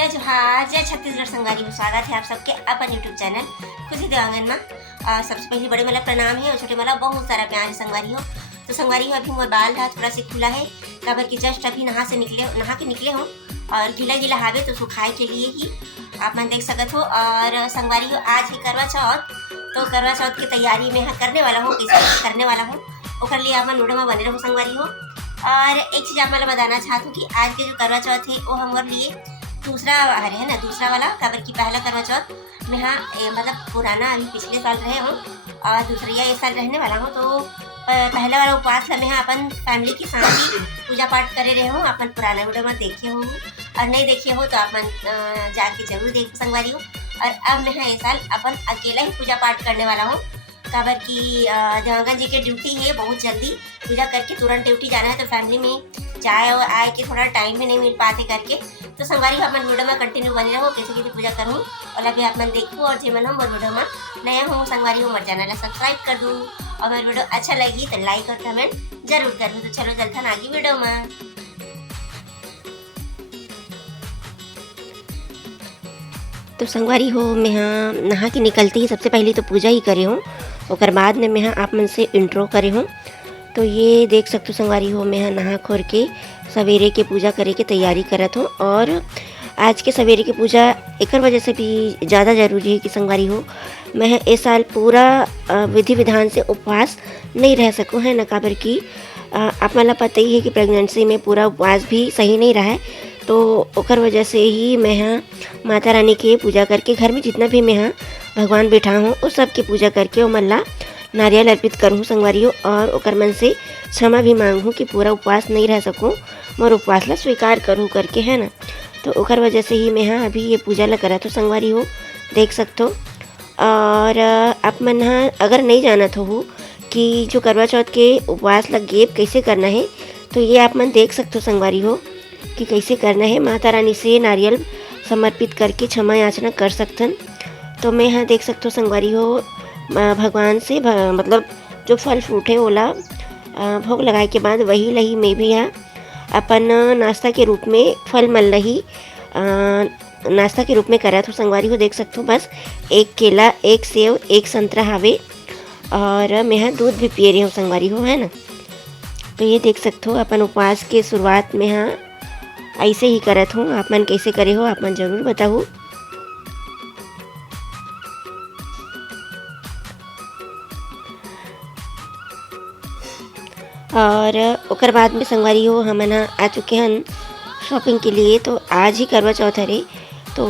जय जोहार, जय छत्तीसगढ़ संगवारी हो। स्वागत है आप सबके अपन यूट्यूब चैनल खुशी देवांगन में। सबसे पहले बड़े मला प्रणाम है और छोटे मला बहुत सारा प्यार है संगवारी हो। तो संगवारी हो अभी मोर बाल था थोड़ा से खुला है, काबर की जस्ट अभी नहा के निकले हो और गीला गीला हावे तो सुखाए के लिए ही आप मन देख सकत हो। और संगवारी हो आज है करवा चौथ, तो करवा चौथ की तैयारी में करने वाला हूँ, कैसे करने वाला हूँ ओकर लिए आप मन वीडियो में बने रहो संगवारी हो। और एक चीज़ आप मैं बताना चाहती हूँ कि आज के जो करवा चौथ है वो हमारे लिए दूसरा है ना, दूसरा वाला, काबर की पहला करवा चौथ में हाँ मतलब पुराना अभी पिछले साल रहे हूँ और दूसरा ये साल रहने वाला हूँ। तो पहला वाला उपवास में हाँ अपन फैमिली के साथ ही पूजा पाठ करे रहे हूँ। अपन पुराना वीडियो में देखे हो और नहीं देखे हो तो अपन जाके जरूर देख संगवारी हो। और अब मैं हाँ ये साल अपन अकेला ही पूजा पाठ करने वाला हूँ, काबर की देवांगन जी की ड्यूटी है, बहुत जल्दी पूजा करके तुरंत ड्यूटी जाना है, तो फैमिली में जाए और आए के थोड़ा टाइम भी नहीं मिल पाते करके। तो संगवारी आप मन वीडियो में कंटिन्यू बने रहो, कैसे कैसे पूजा करूँ और अभी आप मन देखूँ। और जे मन हम वीडियो में नया हूँ संगवारी हूँ, मेरे चैनल सब्सक्राइब कर दूँ और मेरी वीडियो अच्छा लगी तो लाइक और कमेंट जरूर कर दूँ। तो चलो चलता आगे वीडियो में। तो संगवारी हो मैं हाँ नहा के निकलते ही सबसे पहले तो पूजा ही करे हूँ, और बाद में मैं हाँ आप मन से इंट्रो करे हूँ। तो ये देख सकते हो संगवारी हो मैं हाँ नहा खोर के सवेरे के पूजा करे के तैयारी करत हूँ। और आज के सवेरे की पूजा एक वजह से भी ज़्यादा ज़रूरी है कि संगवारी हो मैं इस साल पूरा विधि विधान से उपवास नहीं रह सकूँ है न, काबर की आप मला पता ही है कि प्रेगनेंसी में पूरा उपवास भी सही नहीं रहा है। तो ओकर वजह से ही मैं हाँ माता रानी के पूजा करके घर में जितना भी मैं हाँ भगवान बैठा हूँ उस सब की पूजा करके और मल्ला नारियल अर्पित करूँ संगवारी हो। और ओकर मन से क्षमा भी मांगूँ कि पूरा उपवास नहीं रह सकूँ, मोर उपवास ला स्वीकार करूँ करके है ना। तो ओकर वजह से ही मैं हाँ अभी ये पूजा ला करा तो संगवारी हो देख सकते हो। और आप मन हाँ अगर नहीं जानत हो कि जो करवा चौथ के उपवास ला गेप कैसे करना है, तो ये आप मन देख सकते हो संगवारी हो कि कैसे करना है। माता रानी से नारियल समर्पित करके क्षमा याचना कर सकतन। तो मैं यहाँ देख सकते हो संगवारी हो भगवान से मतलब जो फल फ्रूट है ओला भोग लगाए के बाद वही लही में भी यहाँ अपन नाश्ता के रूप में फल मल रही नाश्ता के रूप में करा तो संगवारी हो देख सकते हो। बस एक केला, एक सेव, एक संतरा हावे और मैं यहाँ दूध भी पिए रही हूँ संगवारी हो है ना। तो ये देख सकते हो अपन उपवास के शुरुआत में हाँ ऐसे ही करत हूँ। आप मन कैसे करे हो आप मन जरूर बताओ। और ओकर बाद में संगवारी हो हम आ चुके हैं शॉपिंग के लिए। तो आज ही करवा चौथ है, तो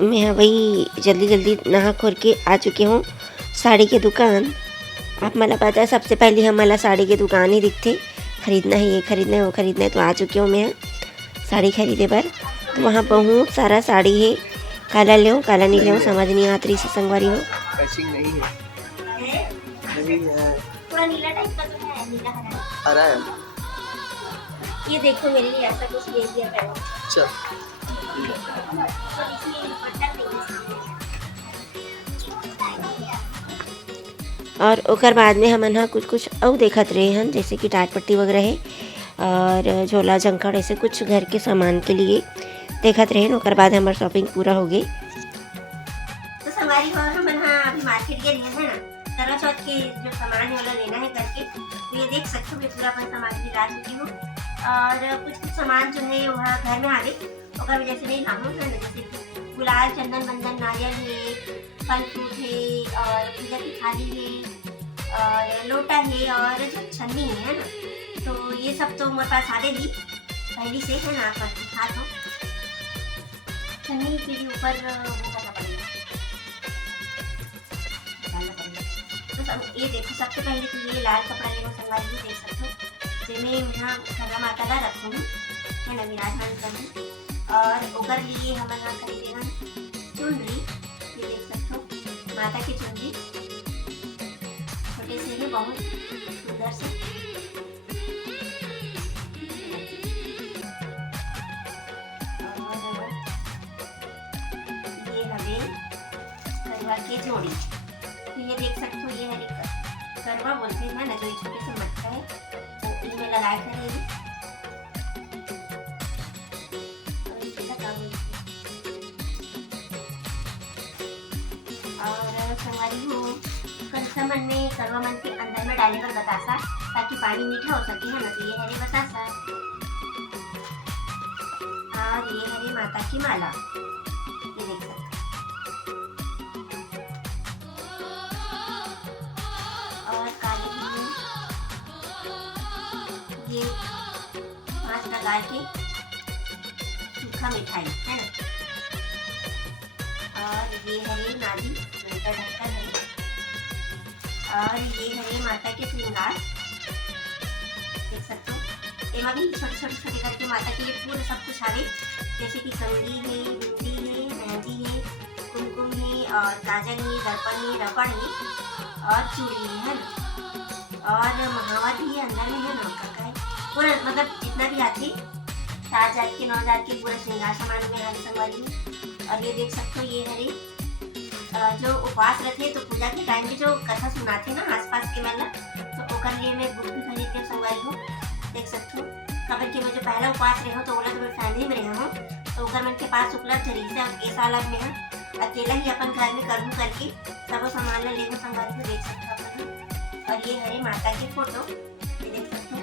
मैं वही जल्दी जल्दी नहा खोर के आ चुके हूँ साड़ी के दुकान। आप मला पता है सबसे पहले हम मला साड़ी के दुकान ही दिखते, खरीदना है ये खरीदना है वो खरीदना है। तो आ चुके हूँ मैं साड़ी खरीदे पर। तो वहाँ बहुत सारा साड़ी है, काला ले काला नहीं ले समझ नहीं आती से संगवारी हो। हरा है, ये देखो मेरे लिए ऐसा कुछ ले दिया है। चल और ओकर बाद में हम हाँ कुछ और देखत रहे हैं, जैसे कि टाट पट्टी वगैरह है और झोला जंकड़ ऐसे कुछ घर के सामान के लिए देखत रहे। ओकर बाद हमारी शॉपिंग पूरा हो गई। तो संगवारी हो हम हाँ अभी मार्केट गए हैं ना, करवा चौथ के जो सामान है वो लेना है करके। तो ये देख सकते हो मैं पूरा अपन सामान भी ला चुकी हूँ और कुछ सामान जो है वहाँ घर में आ गई और वजह से नहीं लाऊँ है, जैसे कि गुलाल, चंदन, बंदन, नारियल है, फल फ्रूट है और पूजा की थाली है और लोटा है और जो छन्नी है ना। तो ये सब तो मेरे पास आते भी पहली से है ना, आप हाथ हो छन्नी के लिए ऊपर वो करना पड़ेगा। ये देखो सबसे पहले तो ये लाल कपड़ा लेना संगवारी भी देख सकते हो, जिन्हें यहाँ खड़ा माता ला रखूँ है ना विराजमान करूँ। और ओकर लिए हम यहाँ खरीदेगा चुनरी, ये देख सकते हो माता की चुनरी छोटे से है, बहुत सुंदर से। और ये हमें करवा के जोड़ी, तो ये देख सकते हो ये है करवा बोलते हैं ना, जो छोटे से मटका है तो इनमें लगाए करेंगे। मन में करवा मन के अंदर में डाले बर बतासा ताकि पानी मीठा हो सके है ना। तो ये हरे बतासा और ये हरे माता की माला, ये देख सकते और काली ये 5 प्रकार के सूखा मिठाई है ना। और ये हरे नादी का ढक्कन है और ये हरे माता के श्रृंगार देख सकते हो। एमा भी छोटे करके माता के लिए पूरा सब कुछ आवे, जैसे कि कंगी है, बिंदी है, मेहंदी है, कुमकुम है और काजल है, दर्पण है, रबड़ है और चूड़ी है ना। और महावर भी अंदर में है ना, का है पूरा मतलब जितना भी आते 7 जात के 9 जात के पूरा श्रृंगार सामान में हरे संगवारी में। और ये देख सकते हो ये हरे जो उपवास रहते तो पूजा के टाइम में जो कथा सुनाते ना आसपास के वाला, तो ओकर लिए मैं बुक भी खरीद के संगवारी हूँ, देख सकते हो। कबर के मैं जो पहला उपवास रहे हो तो ओला तो मैं फैमिली में रहे हूँ, तो ओकर मन के पास उपलब्ध रही से अब ए साल अब मैं अकेला ही अपन घर में करहूँ करके सब सामान ला लेकर संगवारी को देख सकते हो अपन। और ये हरे माता की फोटो ये देख सकते हो।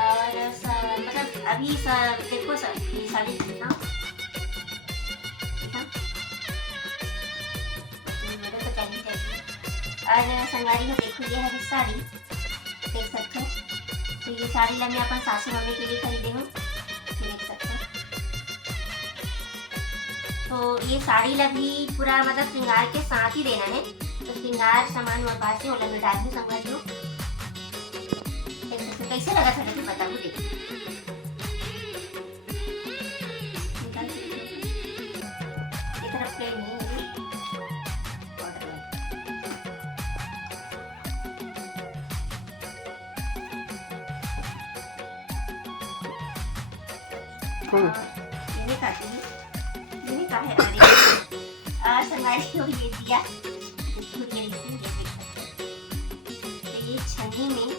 और मतलब अभी देखो ये साड़ी कितना और संगारी में देखो ये हरी साड़ी देख सकते हो। तो ये साड़ी ला मैं अपन सासू मम्मी के लिए खरीदे हूँ, देख सकते हो। तो ये साड़ी ला भी पूरा मतलब श्रृंगार के साथ ही देना है, तो श्रृंगार सामान और पास ही ओला में डाल दूँ संगारी को। कैसे लगा था तो बताऊँ, देखो ये तरफ प्लेन नहीं है ये खाती है, ये का है। अरे संगारी को ये दिया ये देख सकते हो। तो ये छन्नी में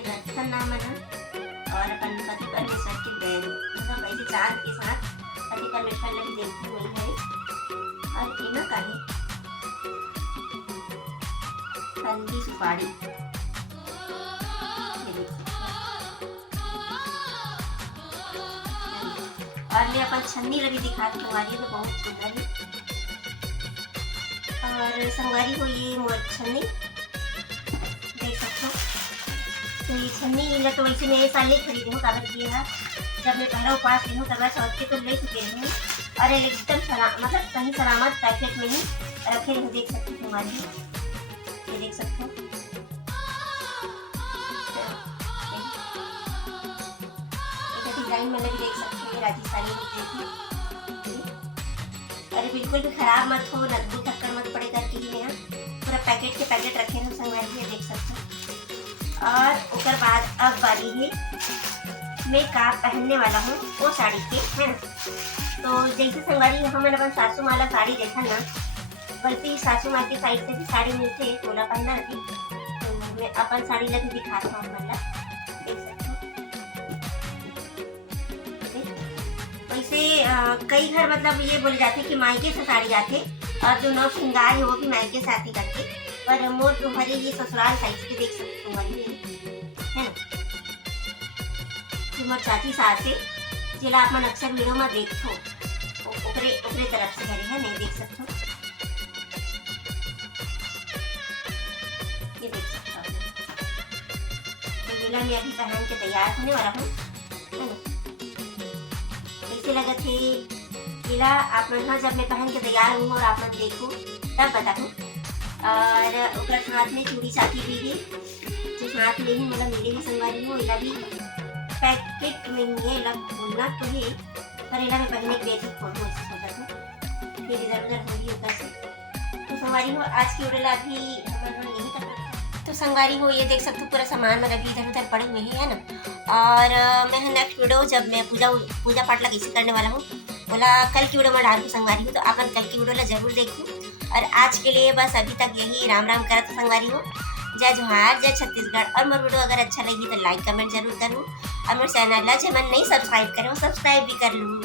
रत्न नाम है और अपन पति परमेश्वर के बैल मतलब ऐसे चांद के साथ पति परमेश्वर लगी देखती हुई है। और इना का है कंदी सुपारी, ये देख सकते हो। और मैं अपन छन्नी रवि दिखा दी संगवारी तो बहुत सुंदर है। और संगवारी को ये मोर छन्नी देख सकते हो। तो ये छन्नी तो वैसे मैं साल ही खरीदी हूँ, कागज की है जब मैं पहला उपवास ली हूँ तब मैं सोच के तो ले चुके हूँ। और एकदम मतलब सही सलामत पैकेट में ही रखे हैं, देख सकते हो हमारी, ये देख सकते हो। डिजाइन में भी देख सकते हो, राजस्थानी में देखिए। अरे बिल्कुल भी खराब मत हो, नकबू टक्कर मत पड़े करके ही मैं पूरा पैकेट के पैकेट रखे हैं संगवारी, देख सकते हो। और उसके बाद अब बारी है मैं का पहनने वाला हूँ वो साड़ी के है ना। तो जैसे संगवारी हम अपन सासू माला साड़ी देखा ना, वैसे ही सासू माँ की साइड से भी साड़ी मिलते है, तोला पहनना थी। तो मैं अपन साड़ी लगी दिखाता हूँ, मतलब देख सकते हो। वैसे कई घर मतलब ये बोले जाते कि मायके से साड़ी आते और जो नौ श्रृंगार है वो भी मायके से आती करके, पर मोर तुम्हारे ये ससुराल साइड से देख सकते हो है ना। तुम्हार चाची सास से जिला आप अक्सर वीडियो में देखो ओकरे तरफ से घरे है, नहीं देख सकते हो, ये देख सकते हो। तो जिला मैं अभी पहन के तैयार होने वाला हूँ है ना। ऐसे लगा थे जिला आप जब मैं पहन के तैयार हूँ और आप देखो तब बताऊँ। और ओकर हाथ में चूड़ी चाकी भी है, जो हाथ में ही मतलब मेरे भी संगवारी हो, इला भी पैकेट में ही है, इला खोलना तो है पर इला में पहनने के लिए फोटो ऐसे सोचा था, फिर इधर उधर हो गई ऊपर से। तो संगवारी हो आज की वीडियो अभी हमारा यही तक। तो संगवारी हो ये देख सकते हो पूरा सामान मतलब इधर उधर पड़े हुए हैं है ना। और मैं नेक्स्ट वीडियो जब मैं पूजा पाठ ला कैसे करने वाला हूँ बोला कल की वीडियो में डालूँ संगवारी हो, तो अपन कल की वीडियो ला जरूर देखूँ। और आज के लिए बस अभी तक यही राम राम करा तो संगवारी हो। जय जोहार, जय छत्तीसगढ़। और मेरी वीडियो अगर अच्छा लगी तो लाइक कमेंट जरूर करूँ और मेरे चैनल ला जो मन नहीं सब्सक्राइब करे वो सब्सक्राइब भी कर लूँ।